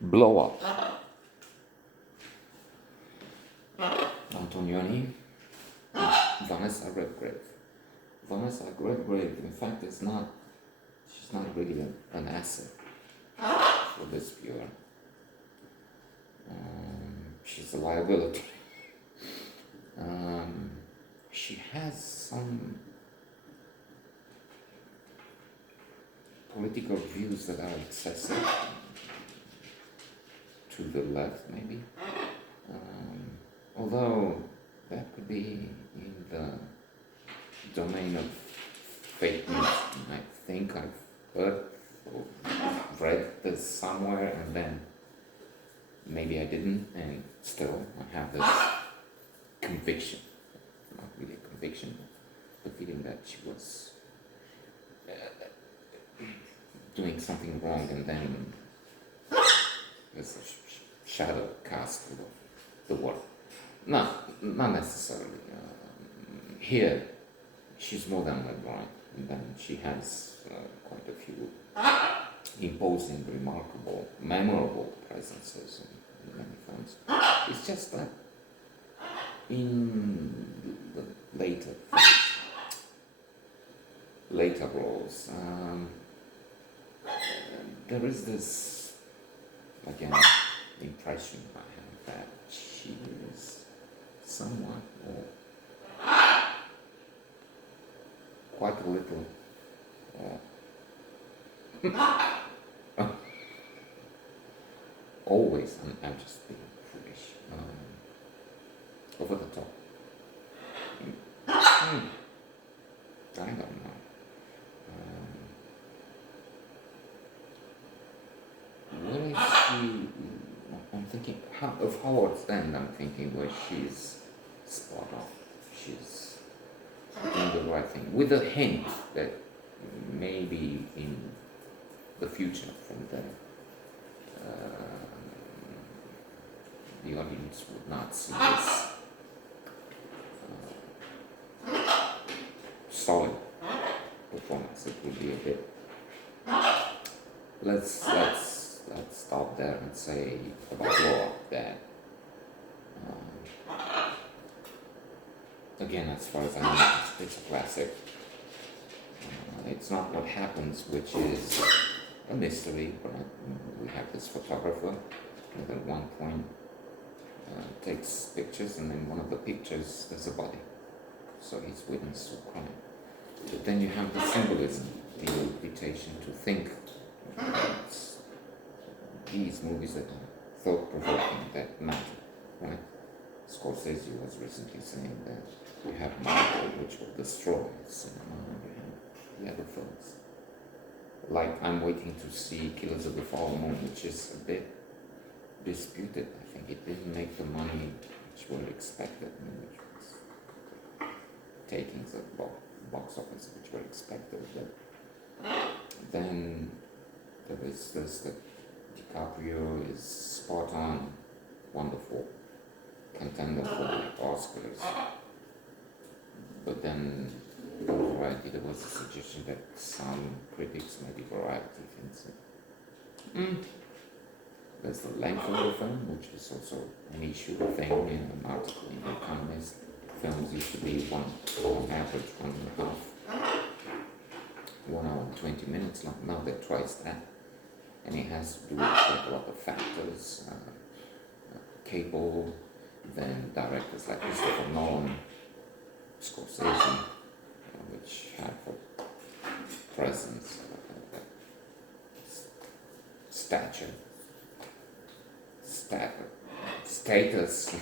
Blow Up. Antonioni, Vanessa Redgrave. Vanessa Redgrave, in fact, she's not really an asset for this viewer. She's a liability. She has some political views that are excessive to the left, maybe. Although that could be in the domain of fake news. I think I've heard or read this somewhere, and then maybe I didn't, and still I have this conviction, not really a conviction, but the feeling that she was doing something wrong, and then there's a shadow cast over the world. Not necessarily. Here, she's more than right, and then she has quite a few imposing, remarkable, memorable presences in many films. It's just that in the later roles, there is this, again, impression I have that she is somewhat, or quite a little, always, and I'm just being foolish, over the top. I don't know. What is she? I'm thinking of Howard's End. I'm thinking where she's spot on. She's doing the right thing, with a hint that maybe in the future, from the audience would not see this solid performance. It would be a bit. Let's stop there and say about Laura that again, as far as I know, it's a classic. It's not what happens, which is a mystery, right? We have this photographer that at one point takes pictures, and in one of the pictures there's a body, so he's witness to a crime. But then you have the symbolism, the invitation to think. It's these movies that are thought-provoking, that matter, right? Scorsese was recently saying that you have Marvel, which will destroy cinema, and you have the other films. Like, I'm waiting to see Killers of the Flower Moon, which is a bit disputed. I think it didn't make the money which were expected, which was takings at box office, which were expected. But then there is this that DiCaprio is spot on, wonderful contender for the Oscars. But then on Variety there was a suggestion that some critics, maybe Variety, thinks that there's the length of the film, which is also an issue thing in an article in The Economist. Films used to be on average 1.5, 1 hour and 20 minutes long. Now they're twice that. And it has to do with a lot of factors, cable, then directors like Christopher Nolan, Scorsese, which have a presence, stature, status,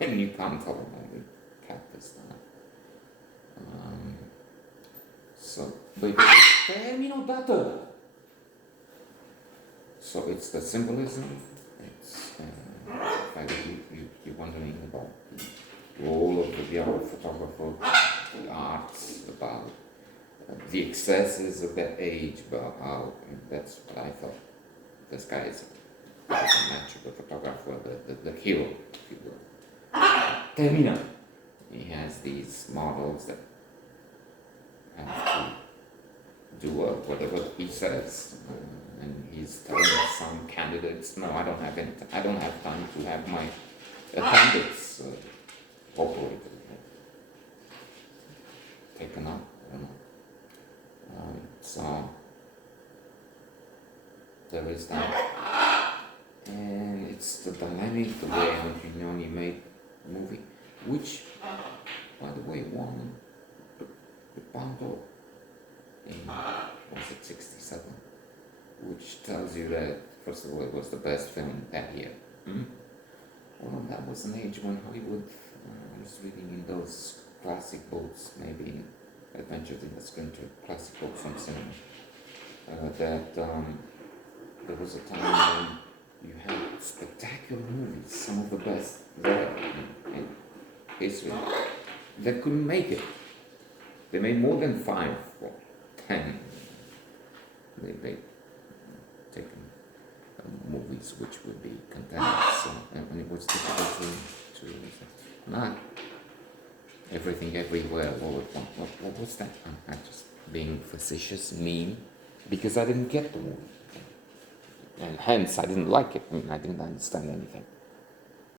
and you can't tell them only cactus now. So, termino data. So it's the symbolism. It's you're wondering about the role of the Biaro photographer, the arts, about the excesses of that age, about how, and that's what I thought. This guy is a natural photographer, the hero, if you will. Termina. He has these models that have to do whatever he says, and he's telling some candid candidates. No, I don't have any. I don't have time to have my appendix operated, taken up. I don't know. So there is that, and it's the dynamic, the way Antonioni made the movie, which, by the way, won the Palme d'Or in, was it 67, which tells you that, first of all, it was the best film that year. Well, that was an age when Hollywood was reading in those classic books, maybe Adventures in the Splinter, classic books from cinema, that there was a time when you had spectacular movies, some of the best there in history, that couldn't make it. They made more than 5 or 10. They taken movies which would be contenders, so, and it was difficult to not everything everywhere all at once. What was that? I'm just being facetious, mean, because I didn't get the movie, and hence I didn't like it. I mean, I didn't understand anything.